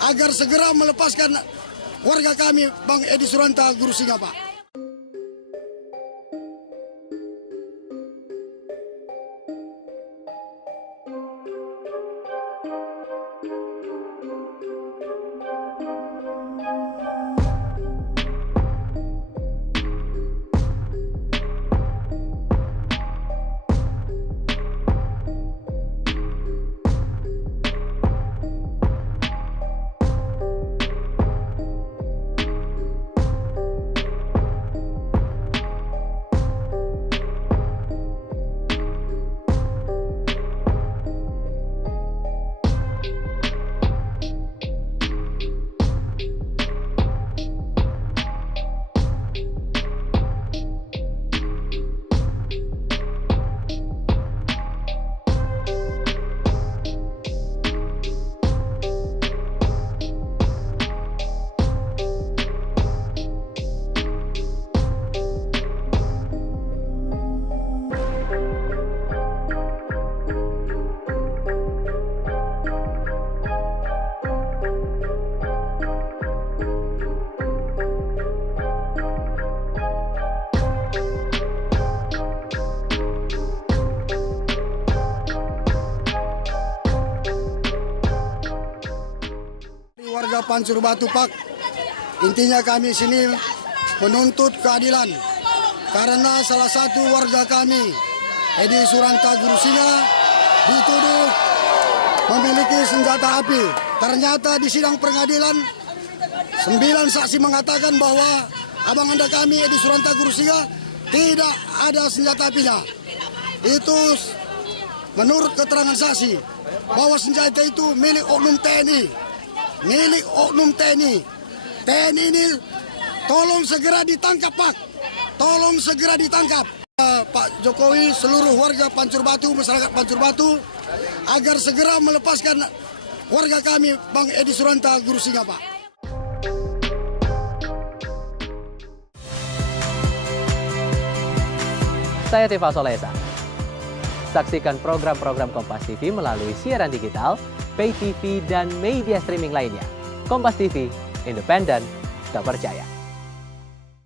agar segera melepaskan warga kami, Bang Edi Suranta Guru Singa, Pak. Warga Pancur Batu, Pak, intinya kami sini menuntut keadilan karena salah satu warga kami, Edi Suranta Guru Singa, dituduh memiliki senjata api. Ternyata di sidang pengadilan 9 saksi mengatakan bahwa abang anda kami, Edi Suranta Guru Singa, tidak ada senjata apinya. Itu menurut keterangan saksi bahwa senjata itu milik oknum TNI. Milik oknum TNI. TNI ini tolong segera ditangkap, Pak. Tolong segera ditangkap. Pak Jokowi, seluruh warga Pancur Batu, masyarakat Pancur Batu, agar segera melepaskan warga kami, Bang Edi Suranta Guru Singa, Pak. Saya Tifa Solesa. Saksikan program-program Kompas TV melalui siaran digital, pay TV, dan media streaming lainnya. Kompas TV, independen, terpercaya.